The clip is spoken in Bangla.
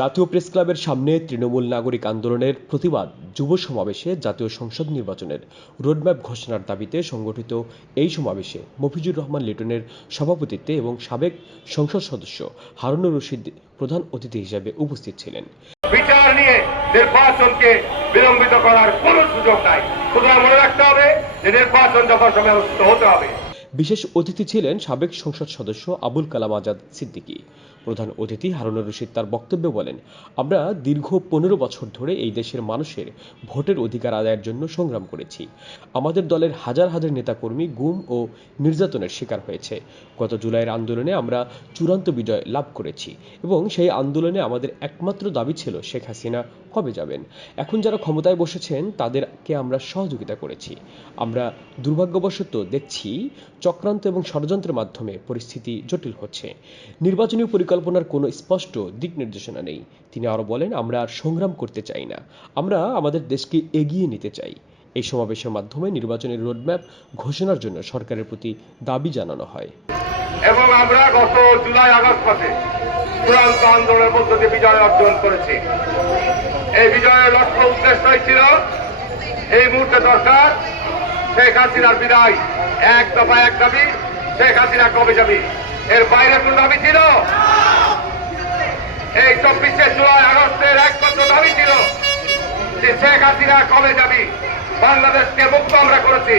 জাতীয় প্রেস ক্লাবের সামনে তৃণমূল নাগরিক আন্দোলনের প্রতিবাদ যুব সমাবেশে জাতীয় সংসদ নির্বাচনের রোডম্যাপ ঘোষণার দাবিতে সংগঠিত এই সমাবেশে মফিজুর রহমান লিটনের সভাপতিত্বে এবং সাবেক সংসদ সদস্য হারুনুর রশিদ প্রধান অতিথি হিসেবে উপস্থিত ছিলেন। বিচার নিয়ে নির্বাচনকে বিলম্বিত করার কোনো সুযোগ নাই। সুতরাং মনে রাখতে হবে যে নির্বাচন যথাসময়ে অনুষ্ঠিত হতে হবে। বিশেষ অতিথি ছিলেন সাবেক সংসদ সদস্য আবুল কালাম আজাদ সিদ্দিকী। প্রধান অতিথি হারুনুর রশিদ তার বক্তব্যে বলেন, আমরা দীর্ঘ 15 বছর ধরে এই দেশের মানুষের ভোটের অধিকার আদায়ের জন্য সংগ্রাম করেছি। আমাদের দলের হাজার হাজার নেতাকর্মী গুম ও নির্যাতনের শিকার হয়েছে। গত জুলাইয়ের আন্দোলনে আমরা চূড়ান্ত বিজয় লাভ করেছি এবং সেই আন্দোলনে আমাদের একমাত্র দাবি ছিল শেখ হাসিনা কবে যাবেন। এখন যারা ক্ষমতায় বসেছেন তাদেরকে আমরা সহযোগিতা করেছি। আমরা দুর্ভাগ্যবশত দেখছি চক্রান্ত এবং ষড়যন্ত্রের মাধ্যমে পরিস্থিতি জটিল হচ্ছে। নির্বাচনী পরিকল্পনার কোনো স্পষ্ট দিক নির্দেশনা নেই। তিনি আরো বলেন, আমরা আর সংগ্রাম করতে চাই না, আমরা আমাদের দেশকে এগিয়ে নিতে চাই। এই সমাবেশের মাধ্যমে নির্বাচনের রোডম্যাপ ঘোষণার জন্য সরকারের প্রতি দাবি জানানো হয়। এবং আমরা গত জুলাই আগস্ট মাসে চূড়ান্ত আন্দোলনের মধ্য দিয়ে বিজয় অর্জন করেছি। এই বিজয়ের লক্ষ্য উদ্দেশ্যই ছিল এই মুহূর্তে দরকার শেখ হাসিনার বিদায়। এক দফা এক দাবি, শেখ হাসিনা কবে যাবে, এর বাইরে কোন দাবি ছিল? এই 24শে জুলাই আগস্টের একমাত্র দাবি ছিল যে শেখ হাসিনা কবে যাবে। বাংলাদেশকে মুক্ত আমরা করেছি।